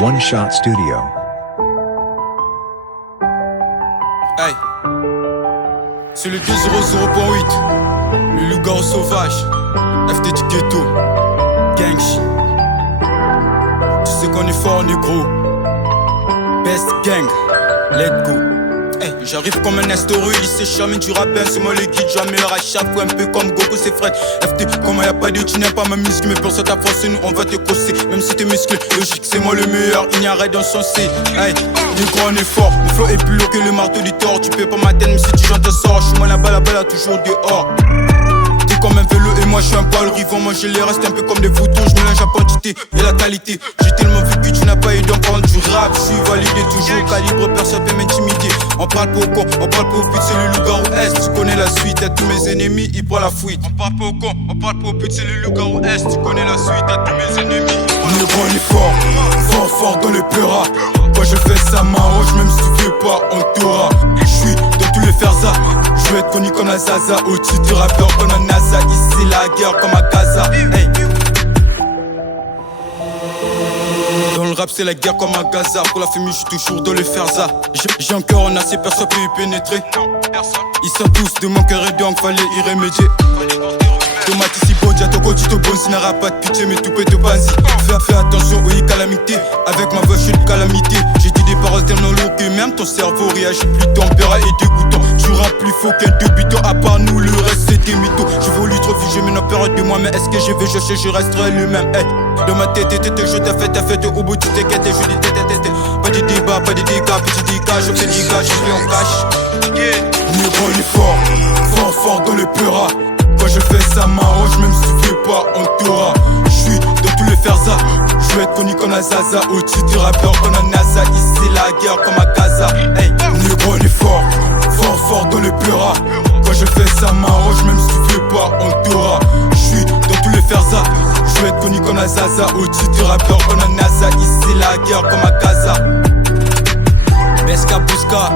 One Shot Studio. Hey, c'est le 200.8, le loup-garou sauvage, FT du ghetto, gang shit. Tu sais qu'on est fort, négro. Best gang, let's go. Hey, j'arrive comme un astéroïde, lycée charmé du rap, c'est moi le guide, j'améliore à chaque fois un peu comme Goku, c'est Fred. FT, comment y'a pas de tu n'aimes pas ma musique, mais pour ça ta force, nous on va te crosser, même si t'es musclé, logique, c'est moi le meilleur, il n'y a rien dans son C. Hey, du grand effort, mon flow est plus lourd que le marteau du tort, tu peux pas m'atteindre, même si tu chantes sort, je suis moi la balle toujours dehors. T'es comme un vélo et moi je suis un Paul Rivon, moi je les reste un peu comme des vautours, je mélange la quantité et la qualité. J'ai tellement vu que tu n'as pas eu d'en du rap, je suis validé toujours, calibre, personne peut m'intimider. On parle pas au con, on parle pas au pute, c'est le loup-garou Est, tu connais la suite, à tous mes ennemis, ils prennent la fuite. On parle pas au con, on parle pas au pute, c'est le loup-garou Est, tu connais la suite, à tous mes ennemis, ils prennent la fuite. On est fort dans les pleuras. Quand je fais ça m'arrange, même si tu veux pas, on t'aura. Je suis dans tous les ferzas, je veux être connu comme la Zaza. Au-dessus du rappeur comme la NASA, ici c'est la guerre comme à Gaza. Hey. Dans le rap c'est la guerre comme à Gaza. Pour la famille je suis toujours dans les ferzas. J'ai encore un assez, personne peut y pénétrer. Ils sont tous de mon cœur et donc fallait y remédier. Tomate ici bon, dia toko tu te bon, si n'aura pas de pitié mais tout peut te banzi. Fais attention oui calamité, avec ma voix je suis une calamité. J'ai dit des paroles tellement lourdes que même ton cerveau réagit plus, ton père est dégoûtant. Tu rends plus faux qu'un débutant, à part nous le reste c'est des mythos. J'évolue trop vite, j'ai mis une peur de moi, mais est-ce que je vais chercher, je resterai le même. Hey. Dans ma tête, je t'ai fait au bout tu t'inquiètes, je dis tête. Pas de débat, pas de dégâts, petit dégâts, je fais des gars, je suis en cash. Négro il est fort dans le pleuras. Quand je fais ça m'arrange, même si tu veux pas, on t'aura. Je suis dans tous les ferzas, je veux être connu comme la Zaza. Au-dessus du rappeur comme la NASA, ici c'est la guerre comme à Gaza. Hey, négro il est fort dans le pleuras. Quand je fais ça m'arrange, même si tu veux pas, on t'aura. Je suis dans tous les ferzas, je veux être connu comme la Zaza. Au-dessus du rappeur comme la NASA, ici c'est la guerre comme à Gaza. Beska Buska.